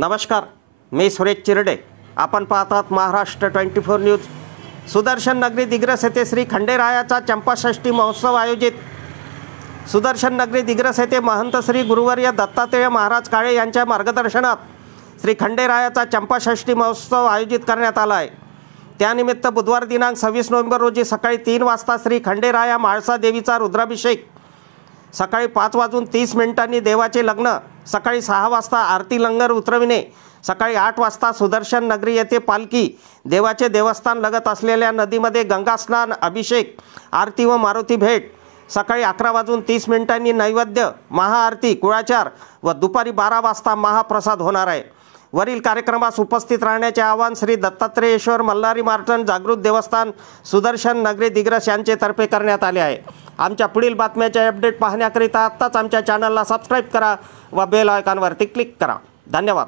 नमस्कार, मी सुरेश चिरडे. आपण पाहतात महाराष्ट्र 24 न्यूज. सुदर्शन नगरी दिग्रस येथे श्री खंडेरायाचा चंपाषष्ठी महोत्सव आयोजित. सुदर्शन नगरी दिग्रस येथे महंत श्री गुरुवर्य दत्तात्रेय महाराज काळे यांच्या मार्गदर्शनात श्री खंडेरायाचा चंपाषष्ठी महोत्सव आयोजित करण्यात आला आहे. त्यानिमित्त बुधवार दिनांक 26 नोव्हेंबर रोजी सकाळी 3 वाजता श्री खंडेराया म्हाळसा देवीचा रुद्राभिषेक, सकाळी 5:30 देवाचे लग्न, सकाळी 6 वाजता आरती लंगर उतरविणे, सकाळी 8 वाजता सुदर्शन नगरी येथे पालखी, देवाचे देवस्थान लगत असलेल्या नदीमध्ये गंगा स्नान, अभिषेक, आरती व मारुती भेट, सकाळी 11:30 नैवेद्य, महाआरती, कुळाचार व दुपारी 12 वाजता महाप्रसाद होणार आहे. वरील कार्यक्रमास उपस्थित राहण्याचे आवाहन श्री दत्तात्रेयेश्वर मल्हारी मार्तंड जागृत देवस्थान सुदर्शन नगरी दिग्रस यांचे तर्फे करण्यात आले आहे. आमच्या पुढील बातम्याचे अपडेट पाहण्याकरिता आत्ताच आमच्या चॅनलला सबस्क्राईब करा व बेल आयकॉनवरती क्लिक करा. धन्यवाद.